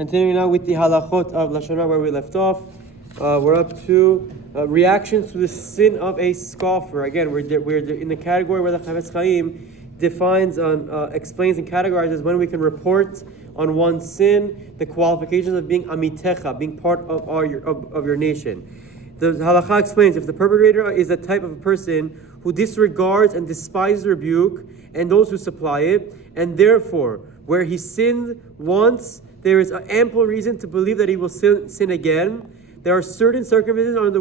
Continuing now with the Halachot of Lashon Hara where we left off. We're up to reactions to the sin of a scoffer. Again, we're in the category where the Chafetz Chaim defines explains and categorizes when we can report on one sin, the qualifications of being Amitecha, being part of your nation. The Halakha explains if the perpetrator is a type of a person who disregards and despises rebuke and those who supply it, and therefore where he sinned once, there is ample reason to believe that he will sin again. There are certain circumstances under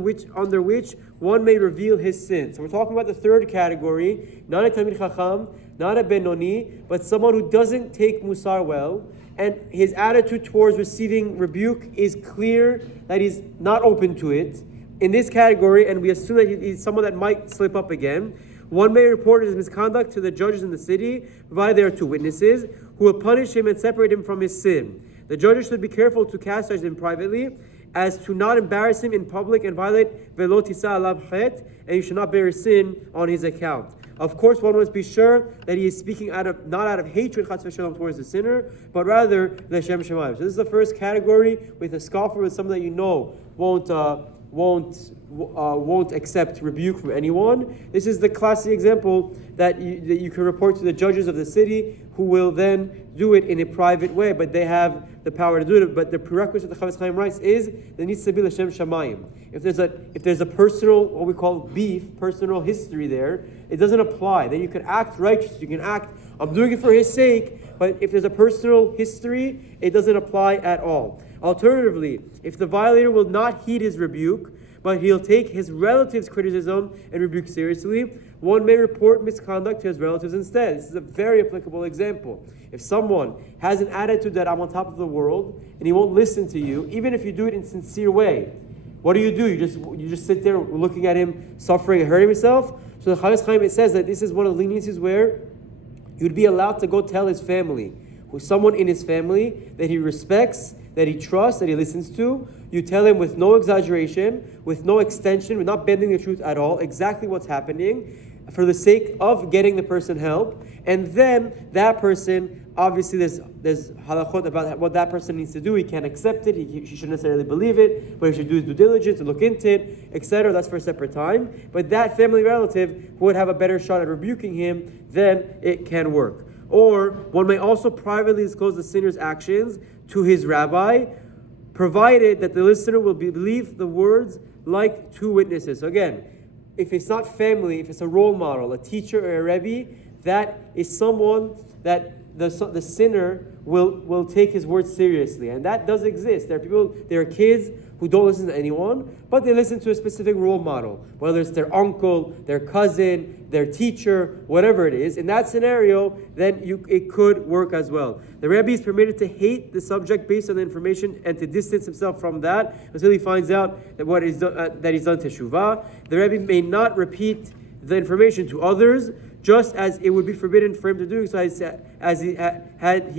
which one may reveal his sin. So we're talking about the third category, not a Talmid Chacham, not a Benoni, but someone who doesn't take Musar well, and his attitude towards receiving rebuke is clear that he's not open to it. In this category, and we assume that he's someone that might slip up again, one may report his misconduct to the judges in the city, provided there are two witnesses, who will punish him and separate him from his sin. The judges should be careful to chastise him privately, as to not embarrass him in public and violate velo tisa alav chet, and you should not bear sin on his account. Of course, one must be sure that he is speaking not out of hatred chatz v'shalom towards the sinner, but rather l'shem shemayim. So this is the first category with a scoffer, with someone that you know won't accept rebuke from anyone. This is the classic example that you can report to the judges of the city, who will then do it in a private way, but they have the power to do it. But the prerequisite the Chafetz Chaim writes is there needs to be l'shem shamayim. If there's a personal, what we call beef, personal history there, it doesn't apply. Then you can act righteous. You can act, I'm doing it for his sake. But if there's a personal history, it doesn't apply at all. Alternatively, if the violator will not heed his rebuke, but he'll take his relatives' criticism and rebuke seriously, one may report misconduct to his relatives instead. This is a very applicable example. If someone has an attitude that I'm on top of the world, and he won't listen to you, even if you do it in a sincere way, what do? You just sit there looking at him suffering and hurting himself? So the Chafetz Chaim, it says that this is one of the leniencies where you'd be allowed to go tell his family, who's someone in his family that he respects, that he trusts, that he listens to. You tell him with no exaggeration, with no extension, with not bending the truth at all, exactly what's happening, for the sake of getting the person help. And then that person, obviously there's halachot about what that person needs to do. He can't accept it, he shouldn't necessarily believe it, but he should do his due diligence to look into it, etc. That's for a separate time. But that family relative who would have a better shot at rebuking him, then it can work. Or one may also privately disclose the sinner's actions to his rabbi, provided that the listener will believe the words like two witnesses. So again, if it's not family, if it's a role model, a teacher or a rebbe, that is someone that the sinner will take his words seriously. And that does exist. There are kids who don't listen to anyone, but they listen to a specific role model, whether it's their uncle, their cousin, their teacher, whatever it is. In that scenario, then it could work as well. The Rebbe is permitted to hate the subject based on the information and to distance himself from that until he finds out that that he's done teshuvah. The Rebbe may not repeat the information to others, just as it would be forbidden for him to do so, as he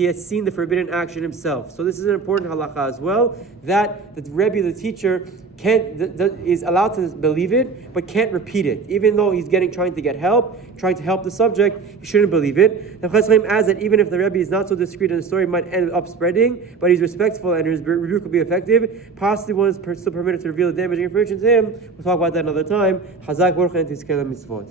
has seen the forbidden action himself. So this is an important halakha as well, that the Rebbe, the teacher, is allowed to believe it, but can't repeat it. Even though he's trying to get help, trying to help the subject, he shouldn't believe it. The Chafetz Chaim adds that even if the Rebbe is not so discreet and the story might end up spreading, but he's respectful and his rebuke will be effective, possibly one is still permitted to reveal the damaging information to him. We'll talk about that another time. Chazak Baruch and Tizkei Mitzvot.